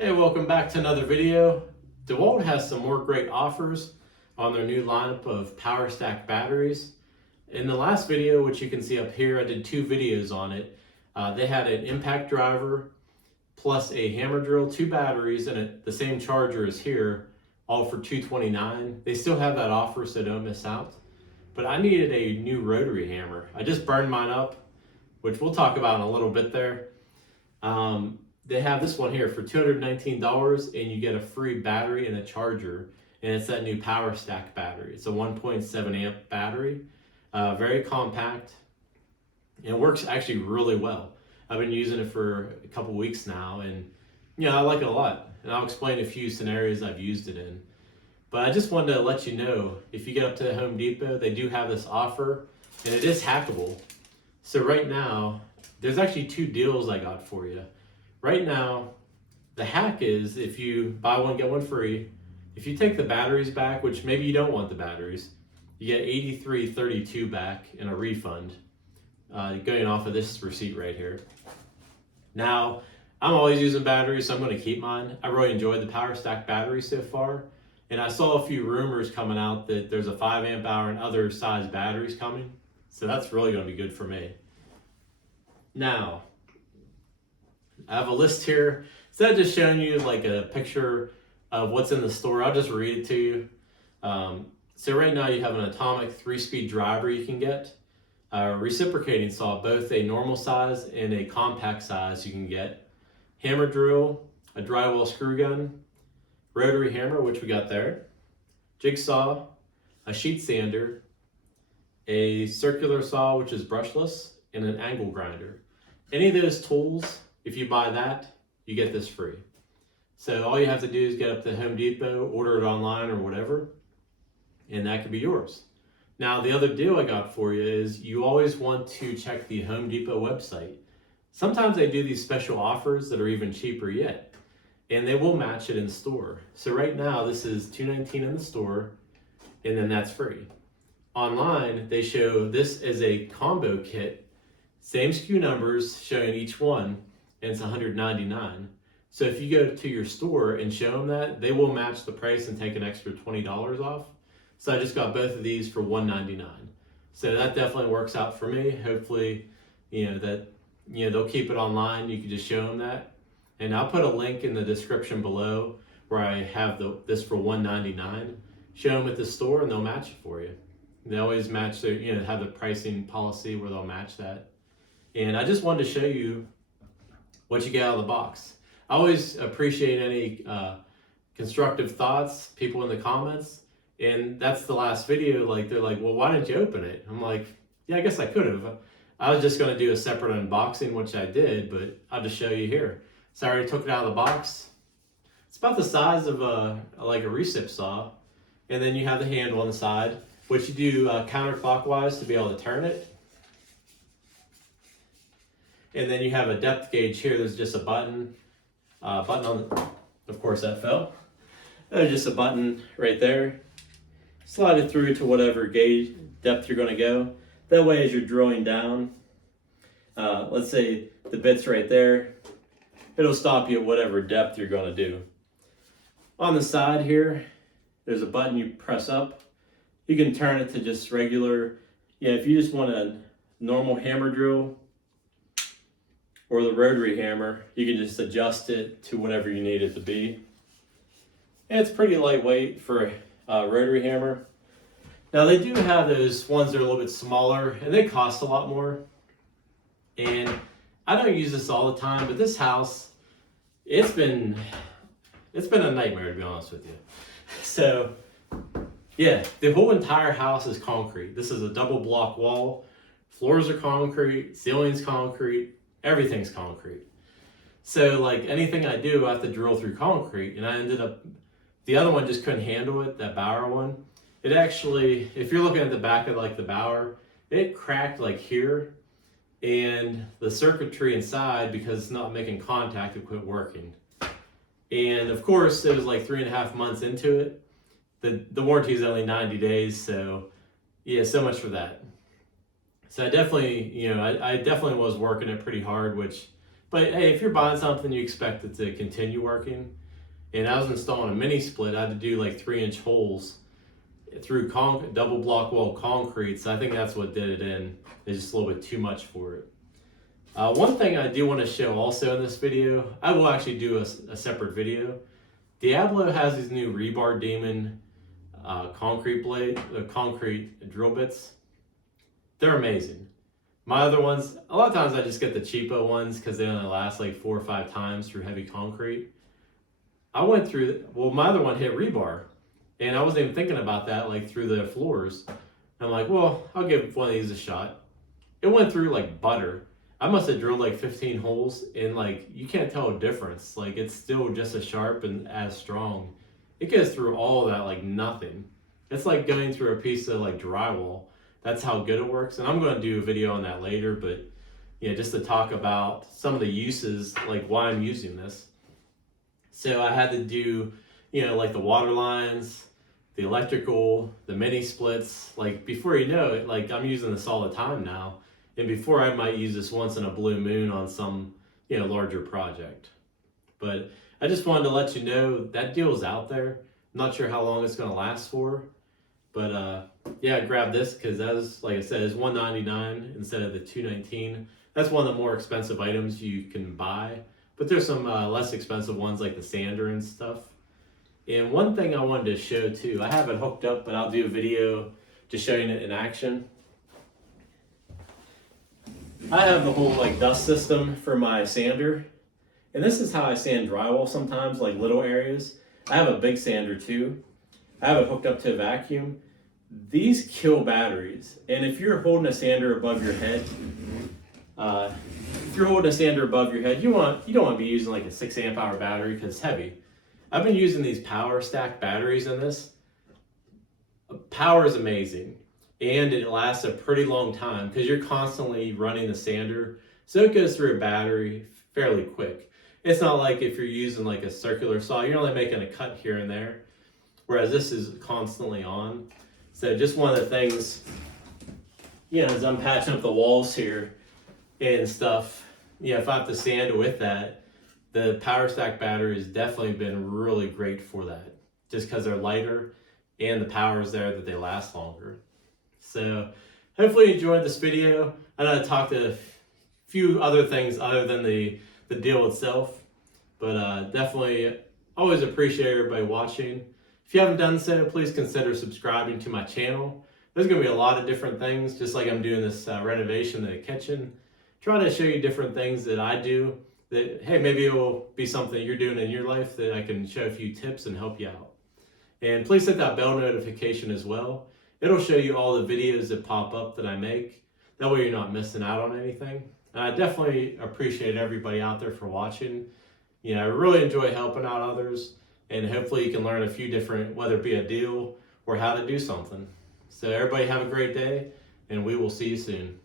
Hey, welcome back to another video. Dewalt has some more great offers on their new lineup of Powerstack batteries. In the last video, which you can see up here, I did two videos on it. They had an impact driver plus a hammer drill, two batteries, and the same charger as here, all for $229. They still have that offer, so don't miss out. But I needed a new rotary hammer. I just burned mine up, which we'll talk about in a little bit there. They have this one here for $219, and you get a free battery and a charger, and it's that new Powerstack battery. It's a 1.7 amp battery, very compact, and it works actually really well. I've been using it for a couple weeks now, and I like it a lot, and I'll explain a few scenarios I've used it in. But I just wanted to let you know, if you get up to Home Depot, they do have this offer, and it is hackable. So right now, there's actually two deals I got for you. Right now, the hack is if you buy one, get one free. If you take the batteries back, which maybe you don't want the batteries, you get $83.32 back in a refund, going off of this receipt right here. Now, I'm always using batteries, so I'm going to keep mine. I really enjoyed the Powerstack battery so far, and I saw a few rumors coming out that there's a 5 amp hour and other size batteries coming, so that's really going to be good for me. Now, I have a list here. Instead of just showing you like a picture of what's in the store, I'll just read it to you. So right now you have an atomic 3-speed driver you can get, a reciprocating saw, both a normal size and a compact size you can get, hammer drill, a drywall screw gun, rotary hammer, which we got there, jigsaw, a sheet sander, a circular saw, which is brushless, and an angle grinder. Any of those tools, if you buy that, you get this free. So all you have to do is get up to Home Depot, order it online or whatever, and that could be yours. Now, the other deal I got for you is you always want to check the Home Depot website. Sometimes they do these special offers that are even cheaper yet, and they will match it in store. So right now, this is $219 in the store, and then that's free. Online, they show this as a combo kit, same SKU numbers showing each one, and it's $199. So if you go to your store and show them that, they will match the price and take an extra $20 off. So I just got both of these for $199. So that definitely works out for me. Hopefully, they'll keep it online. You can just show them that. And I'll put a link in the description below where I have this for $199. Show them at the store and they'll match it for you. They always match their, have the pricing policy where they'll match that. And I just wanted to show you what you get out of the box. I always appreciate any constructive thoughts, people in the comments. And that's the last video, they're like, well, why didn't you open it? I'm like, yeah, I guess I could have. I was just gonna do a separate unboxing, which I did, but I'll just show you here. So I already took it out of the box. It's about the size of a recip saw. And then you have the handle on the side, which you do counterclockwise to be able to turn it. And then you have a depth gauge here. There's just a button on, of course that fell. There's just a button right there. Slide it through to whatever gauge depth you're gonna go. That way as you're drilling down, let's say the bit's right there, it'll stop you at whatever depth you're gonna do. On the side here, there's a button you press up. You can turn it to just regular, if you just want a normal hammer drill, or the rotary hammer, you can just adjust it to whatever you need it to be. And it's pretty lightweight for a rotary hammer. Now they do have those ones that are a little bit smaller and they cost a lot more. And I don't use this all the time, but this house, it's been a nightmare, to be honest with you. So yeah, the whole entire house is concrete. This is a double block wall. Floors are concrete, ceiling's concrete, everything's concrete. So anything I do, I have to drill through concrete, and I ended up, the other one just couldn't handle it, that Bauer one. It actually, if you're looking at the back of the Bauer, it cracked here, and the circuitry inside, because it's not making contact, it quit working. And of course, it was 3.5 months into it. The warranty is only 90 days, so yeah, so much for that. So I definitely, I definitely was working it pretty hard, which But hey, if you're buying something, you expect it to continue working. And I was installing a mini split. I had to do like 3-inch holes through double block wall concrete. So I think that's what did it in. It's just a little bit too much for it. One thing I do want to show also in this video, I will actually do a separate video. Diablo has these new Rebar Demon concrete drill bits. They're amazing. My other ones, a lot of times I just get the cheapo ones because they only last like 4 or 5 times through heavy concrete. I went through, well, my other one hit rebar, and I wasn't even thinking about that, like through the floors. I'm like, well, I'll give one of these a shot. It went through like butter. I must have drilled like 15 holes, and like, you can't tell a difference. Like, it's still just as sharp and as strong. It goes through all of that like nothing. It's like going through a piece of like drywall. That's how good it works. And I'm going to do a video on that later, but yeah, just to talk about some of the uses, like why I'm using this. So I had to do, like the water lines, the electrical, the mini splits. Like before you know it, like I'm using this all the time now. And before I might use this once in a blue moon on some, larger project. But I just wanted to let you know that deal's out there. I'm not sure how long it's going to last for. But yeah, I grabbed this because that was, like I said, it's $199 instead of the $219. That's one of the more expensive items you can buy. But there's some less expensive ones like the sander and stuff. And one thing I wanted to show too, I have it hooked up, but I'll do a video just showing it in action. I have the whole like dust system for my sander. And this is how I sand drywall sometimes, like little areas. I have a big sander too. I have it hooked up to a vacuum. These kill batteries. And if you're holding a sander above your head, you don't want to be using like a 6 amp hour battery because it's heavy. I've been using these Powerstack batteries in this. Power is amazing. And it lasts a pretty long time because you're constantly running the sander. So it goes through a battery fairly quick. It's not like if you're using like a circular saw, you're only making a cut here and there. Whereas this is constantly on. So just one of the things, as I'm patching up the walls here and stuff, if I have to sand with that, the Powerstack battery has definitely been really great for that. Just because they're lighter and the power is there that they last longer. So hopefully you enjoyed this video. I know I talked a few other things other than the deal itself, but definitely always appreciate everybody watching. If you haven't done so, please consider subscribing to my channel. There's going to be a lot of different things, just like I'm doing this renovation in the kitchen. Trying to show you different things that I do that, hey, maybe it will be something you're doing in your life that I can show a few tips and help you out. And please hit that bell notification as well. It'll show you all the videos that pop up that I make. That way you're not missing out on anything. And I definitely appreciate everybody out there for watching. I really enjoy helping out others. And hopefully you can learn a few different, whether it be a deal or how to do something. So everybody have a great day, and we will see you soon.